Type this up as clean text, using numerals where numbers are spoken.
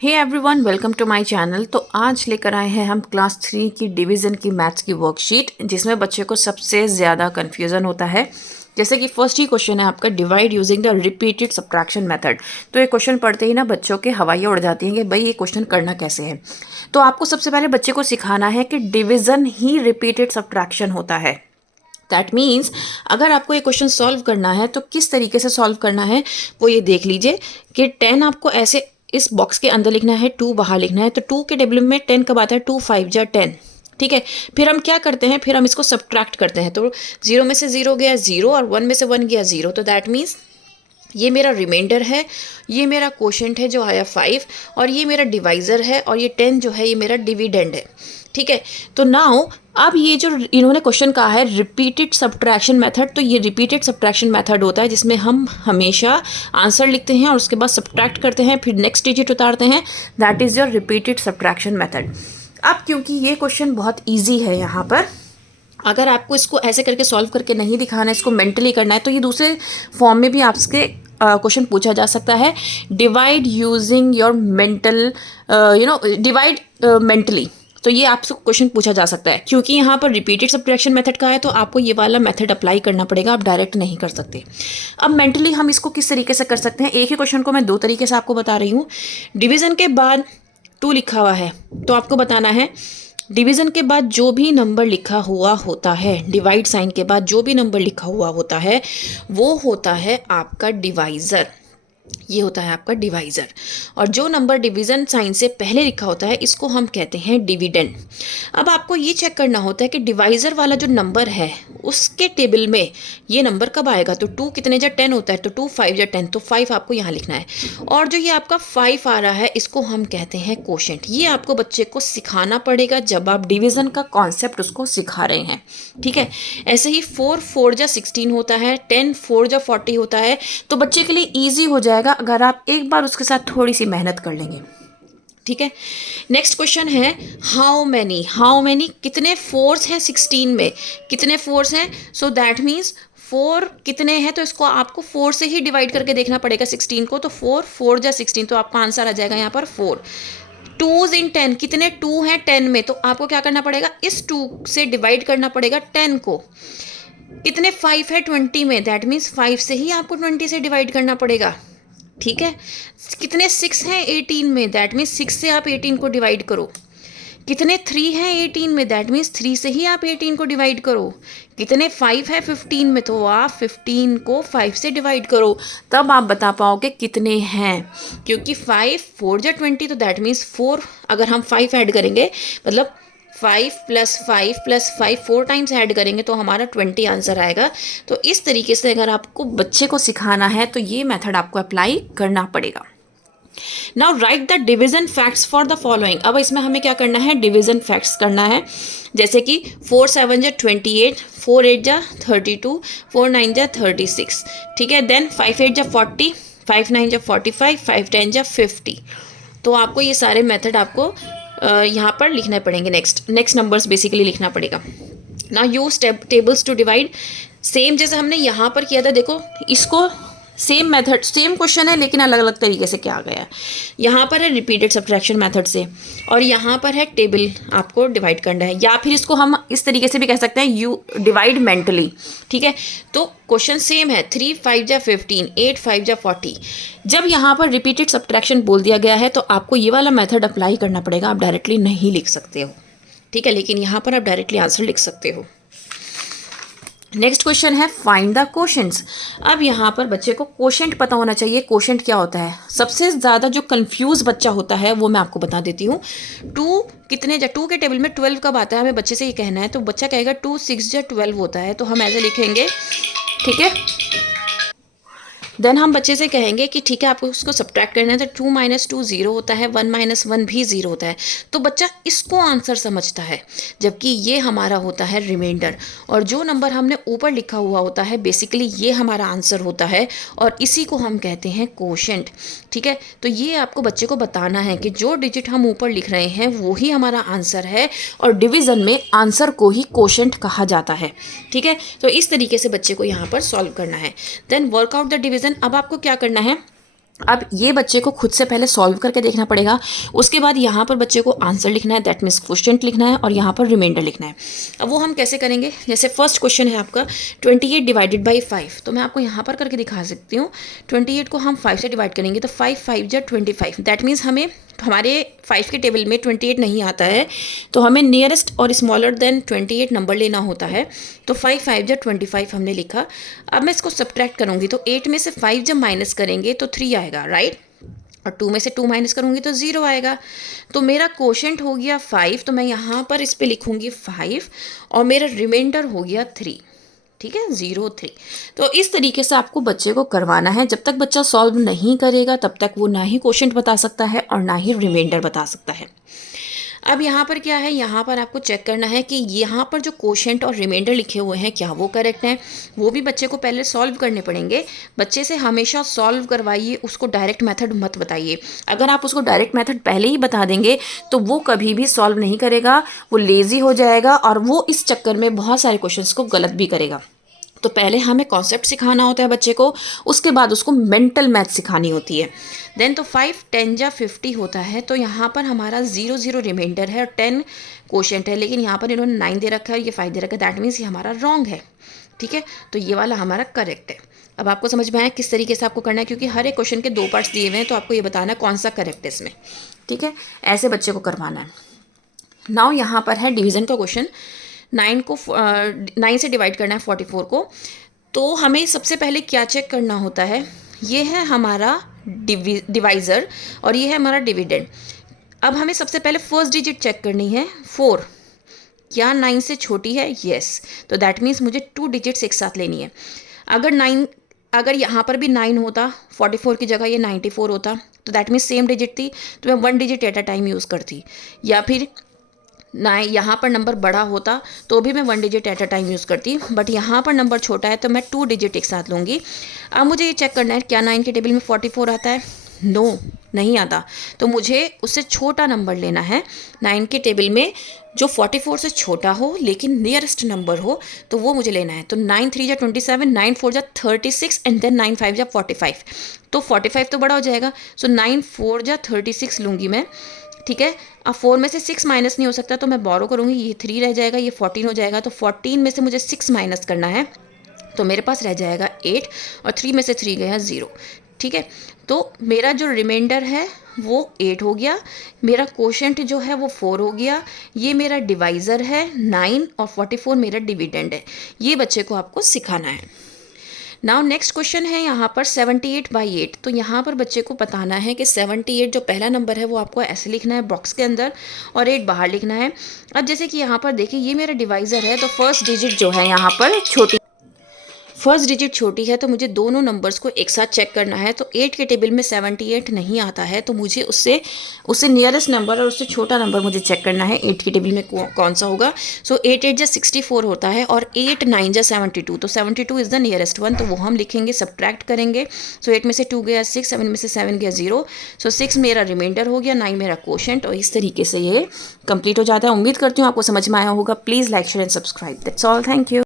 Hey everyone, welcome to my channel. तो आज लेकर आए हैं हम क्लास 3 की डिवीज़न की मैथ्स की वर्कशीट, जिसमें बच्चे को सबसे ज़्यादा कन्फ्यूज़न होता है। जैसे कि फर्स्ट ही क्वेश्चन है आपका, divide using the repeated subtraction method. तो ये क्वेश्चन पढ़ते ही ना बच्चों के हवाइयाँ उड़ जाती हैं कि भाई ये क्वेश्चन करना कैसे है। तो आपको सबसे पहले बच्चे को सिखाना है कि डिवीज़न ही रिपीटेड सब्ट्रैक्शन होता है। दैट मीन्स अगर आपको ये क्वेश्चन सॉल्व करना है तो किस तरीके से सॉल्व करना है वो ये देख लीजिए कि 10 आपको ऐसे इस बॉक्स के अंदर लिखना है, 2 बाहर लिखना है। तो 2 के टेबल में 10 कब आता है? 2 5 जा 10। ठीक है, फिर हम क्या करते हैं, फिर हम इसको सब्ट्रैक्ट करते हैं। तो 0 में से 0 गया 0 और 1 में से 1 गया 0। तो दैट मीन्स ये मेरा रिमाइंडर है, ये मेरा क्वोशंट है जो आया 5, और ये मेरा डिवाइज़र है, और ये 10 जो है ये मेरा डिविडेंड है। ठीक है, तो नाउ अब ये जो इन्होंने क्वेश्चन कहा है रिपीटेड सब्ट्रैक्शन मेथड, तो ये रिपीटेड सब्ट्रैक्शन मेथड होता है जिसमें हम हमेशा आंसर लिखते हैं और उसके बाद सब्ट्रैक्ट करते हैं, फिर नेक्स्ट डिजिट उतारते हैं। That is your repeated subtraction method. अब क्योंकि ये क्वेश्चन बहुत ईजी है, यहाँ पर अगर आपको इसको ऐसे करके सॉल्व करके नहीं दिखाना है, इसको मेंटली करना है, तो ये दूसरे फॉर्म में भी आपसे क्वेश्चन पूछा जा सकता है। Divide using your mental divide mentally. तो ये आपसे क्वेश्चन पूछा जा सकता है, क्योंकि यहाँ पर रिपीटेड सब्ट्रैक्शन मेथड का है तो आपको ये वाला मेथड अप्लाई करना पड़ेगा, आप डायरेक्ट नहीं कर सकते। अब मेंटली हम इसको किस तरीके से कर सकते हैं, एक ही क्वेश्चन को मैं दो तरीके से आपको बता रही हूँ। डिवीज़न के बाद 2 लिखा हुआ है तो आपको बताना है डिवीज़न के बाद जो भी नंबर लिखा हुआ होता है, डिवाइड साइन के बाद जो भी नंबर लिखा हुआ होता है वो होता है आपका डिवाइज़र। ये होता है आपका डिवाइज़र। और जो नंबर डिवीज़न साइन से पहले लिखा होता है इसको हम कहते हैं डिविडेंड। अब आपको ये चेक करना होता है कि डिवाइज़र वाला जो नंबर है उसके टेबल में ये नंबर कब आएगा। तो 2 कितने जा 10 होता है, तो 2 5 जा 10, तो 5 आपको यहाँ लिखना है। और जो ये आपका 5 आ रहा है इसको हम कहते हैं क्वोशंट। ये आपको बच्चे को सिखाना पड़ेगा जब आप डिवीज़न का कॉन्सेप्ट उसको सिखा रहे हैं। ठीक है, ऐसे ही 4 4 जा 16 होता है, 10 4 जा 40 होता है। तो बच्चे के लिए ईजी हो जाएगा अगर आप एक बार उसके साथ थोड़ी सी मेहनत कर लेंगे। ठीक है, नेक्स्ट क्वेश्चन है हाउ मैनी कितने फोर्स हैं 16 में, कितने फोर्स हैं। सो दैट मीन्स 4 कितने हैं, तो इसको आपको 4 से ही डिवाइड करके देखना पड़ेगा 16 को। तो 4 4 जा 16, तो आपका आंसर आ जाएगा यहाँ पर 4। 2s इन 10, कितने 2 हैं 10 में, तो आपको क्या करना पड़ेगा, इस 2 से डिवाइड करना पड़ेगा 10 को। कितने 5 है 20 में, दैट मीन्स 5 से ही आपको 20 से डिवाइड करना पड़ेगा। ठीक है, कितने 6 हैं 18 में, दैट मीन्स 6 से आप 18 को डिवाइड करो। कितने 3 हैं 18 में, दैट मीन्स 3 से ही आप 18 को डिवाइड करो। कितने 5 है 15 में, तो आप 15 को 5 से डिवाइड करो, तब आप बता पाओगे कितने हैं। क्योंकि 5 4 जा 20, तो दैट मीन्स 4 अगर हम 5 ऐड करेंगे, मतलब 5 + 5 + 5 4 टाइम्स ऐड करेंगे तो हमारा 20 आंसर आएगा। तो इस तरीके से अगर आपको बच्चे को सिखाना है तो ये मेथड आपको अप्लाई करना पड़ेगा। Now right the division facts for the following. अब इसमें हमें क्या करना है, डिवीजन फैक्ट्स करना है। जैसे कि 4 7 जा 28, 4 8 जा 32, 4 9 जा 36। ठीक है, देन 5 8 जा 40, 5 9 जा 45, 5 10 जा 50। तो आपको ये सारे मेथड आपको यहाँ पर लिखने पड़ेंगे। नेक्स्ट नंबर्स बेसिकली लिखना पड़ेगा ना। Use tables two divide, same जैसे हमने यहाँ पर किया था। देखो इसको सेम मेथड, सेम क्वेश्चन है लेकिन अलग अलग तरीके से क्या गया है। यहाँ पर है रिपीटेड सब्ट्रैक्शन मेथड से, और यहाँ पर है टेबल आपको डिवाइड करना है, या फिर इसको हम इस तरीके से भी कह सकते हैं यू डिवाइड मेंटली। ठीक है, तो क्वेश्चन सेम है। 3 5 जा 15, 8 5 जा 40। जब यहाँ पर रिपीटेड सब्ट्रैक्शन बोल दिया गया है तो आपको ये वाला मेथड अप्लाई करना पड़ेगा, आप डायरेक्टली नहीं लिख सकते हो। ठीक है, लेकिन यहाँ पर आप डायरेक्टली आंसर लिख सकते हो। नेक्स्ट क्वेश्चन है फाइंड द क्वोशंट्स। अब यहाँ पर बच्चे को क्वोशंट पता होना चाहिए। क्वोशंट क्या होता है, सबसे ज़्यादा जो कंफ्यूज बच्चा होता है वो मैं आपको बता देती हूँ। 2 कितने जा 2 के टेबल में 12 कब आता है, हमें बच्चे से ये कहना है। तो बच्चा कहेगा 2 6 जा 12 होता है, तो हम ऐसे लिखेंगे। ठीक है, देन हम बच्चे से कहेंगे कि ठीक है आपको उसको सब्ट्रैक्ट करना है, तो 2 - 2 0 होता है, 1 - 1 भी 0 होता है। तो बच्चा इसको आंसर समझता है, जबकि ये हमारा होता है रिमाइंडर। और जो नंबर हमने ऊपर लिखा हुआ होता है बेसिकली ये हमारा आंसर होता है, और इसी को हम कहते हैं क्वोशंट। ठीक है, तो ये आपको बच्चे को बताना है कि जो डिजिट हम ऊपर लिख रहे हैं वो ही हमारा आंसर है, और डिवीज़न में आंसर को ही क्वोशंट कहा जाता है। ठीक है, तो इस तरीके से बच्चे को यहाँ पर सॉल्व करना है। Then work out the division. अब आपको क्या करना है, अब ये बच्चे को खुद से पहले सॉल्व करके देखना पड़ेगा, उसके बाद यहाँ पर बच्चे को आंसर लिखना है, दैट मीन्स क्वोशिएंट लिखना है, और यहाँ पर रिमाइंडर लिखना है। अब वो हम कैसे करेंगे, जैसे फर्स्ट क्वेश्चन है आपका 28 डिवाइडेड बाई 5, तो मैं आपको यहाँ पर करके दिखा सकती हूँ। 28 को हम 5 से डिवाइड करेंगे तो 5 5 जा 25, दैट मीन्स हमें हमारे 5 के टेबल में 28 नहीं आता है, तो हमें नियरेस्ट और स्मॉलर देन 28 नंबर लेना होता है। तो 5 5 जा 25 हमने लिखा। अब मैं इसको सब्ट्रैक्ट करूँगी तो 8 में से 5 जब माइनस करेंगे तो 3 आएगा, राइट, और 2 में से 2 माइनस करूँगी तो 0 आएगा। तो मेरा क्वोशिएंट हो गया 5, तो मैं यहाँ पर इस पर लिखूँगी 5, और मेरा रिमाइंडर हो गया 3, ठीक है, 0 3। तो इस तरीके से आपको बच्चे को करवाना है। जब तक बच्चा सॉल्व नहीं करेगा तब तक वो ना ही क्वोशिएंट बता सकता है और ना ही रिमाइंडर बता सकता है। अब यहाँ पर क्या है, यहाँ पर आपको चेक करना है कि यहाँ पर जो क्वोशिएंट और रिमाइंडर लिखे हुए हैं क्या वो करेक्ट हैं। वो भी बच्चे को पहले सॉल्व करने पड़ेंगे। बच्चे से हमेशा सॉल्व करवाइए, उसको डायरेक्ट मेथड मत बताइए। अगर आप उसको डायरेक्ट मेथड पहले ही बता देंगे तो वो कभी भी सॉल्व नहीं करेगा, वो लेज़ी हो जाएगा और वो इस चक्कर में बहुत सारे क्वेश्चंस को गलत भी करेगा। तो पहले हमें कॉन्सेप्ट सिखाना होता है बच्चे को, उसके बाद उसको मेंटल मैथ सिखानी होती है। देन तो 5 10 जा 50 होता है, तो यहाँ पर हमारा 0 0 रिमाइंडर है और 10 क्वोशिएंट है, लेकिन यहाँ पर इन्होंने 9 दे रखा है और ये 5 दे रखा है, दैट मीन्स ये हमारा रॉन्ग है, ठीक है। तो ये वाला हमारा करेक्ट है। अब आपको समझ में आया किस तरीके से आपको करना है, क्योंकि हर एक क्वेश्चन के 2 पार्ट्स दिए हुए हैं, तो आपको ये बताना है कौन सा करेक्ट है इसमें, ठीक है। ऐसे बच्चे को करवाना है। नाउ यहाँ पर है डिवीज़न का क्वेश्चन। 9 से डिवाइड करना है 44 को। तो हमें सबसे पहले क्या चेक करना होता है, ये है हमारा डिवाइज़र और ये है हमारा डिविडेंड। अब हमें सबसे पहले फर्स्ट डिजिट चेक करनी है 4, क्या 9 से छोटी है, येस, तो दैट मीन्स मुझे 2 डिजिट्स एक साथ लेनी है। अगर यहाँ पर भी 9 होता, 44 की जगह ये 94 होता, तो दैट मीन्स सेम डिजिट थी, तो मैं 1 digit at a time use करती। या फिर ना यहाँ पर नंबर बड़ा होता तो भी मैं 1 digit at a time use करती, बट यहाँ पर नंबर छोटा है तो मैं 2 डिजिट एक साथ लूँगी। अब मुझे ये चेक करना है क्या 9 के टेबल में 44 आता है, नो नहीं आता, तो मुझे उससे छोटा नंबर लेना है। 9 के टेबल में जो 44 से छोटा हो लेकिन नियरेस्ट नंबर हो, तो वो मुझे लेना है। तो 9 3 जा 27, 9 4 जा 36 एंड देन 9 5 जा 45, तो 45 तो बड़ा हो जाएगा, सो 9 4 जा 36 लूँगी मैं, ठीक है। अब 4 में से 6 माइनस नहीं हो सकता तो मैं बोरो करूँगी, ये 3 रह जाएगा, ये 14 हो जाएगा, तो 14 में से मुझे 6 माइनस करना है, तो मेरे पास रह जाएगा 8, और 3 में से 3 गया 0, ठीक है। तो मेरा जो रिमाइंडर है वो 8 हो गया, मेरा क्वोशिएंट जो है वो 4 हो गया, ये मेरा डिवाइज़र है 9 और 44 मेरा डिविडेंड है। ये बच्चे को आपको सिखाना है। नाउ नेक्स्ट क्वेश्चन है यहाँ पर 78/8। तो यहाँ पर बच्चे को बताना है कि 78 जो पहला नंबर है वो आपको ऐसे लिखना है बॉक्स के अंदर और 8 बाहर लिखना है। अब जैसे कि यहाँ पर देखिए ये मेरा डिवाइज़र है, तो फर्स्ट डिजिट जो है यहाँ पर छोटी है, तो मुझे दोनों नंबर्स को एक साथ चेक करना है। तो 8 के टेबल में 78 नहीं आता है, तो मुझे उससे नियरेस्ट नंबर और उससे छोटा नंबर मुझे चेक करना है 8 के टेबल में कौन सा होगा। सो 8 8 जा 64 होता है और 8 9 जा 72, तो 72 इज़ द नियरेस्ट वन, तो वो हम लिखेंगे, सब्ट्रैक्ट करेंगे। सो 8 में से 2 गया 6, 7 में से 7 गया 0, सो 6 मेरा रिमाइंडर हो गया, 9 मेरा क्वोशिएंट, और इस तरीके से ये कंप्लीट हो जाता है। उम्मीद करती हूँ आपको समझ में आया होगा। Please like share and subscribe, that's all, thank you.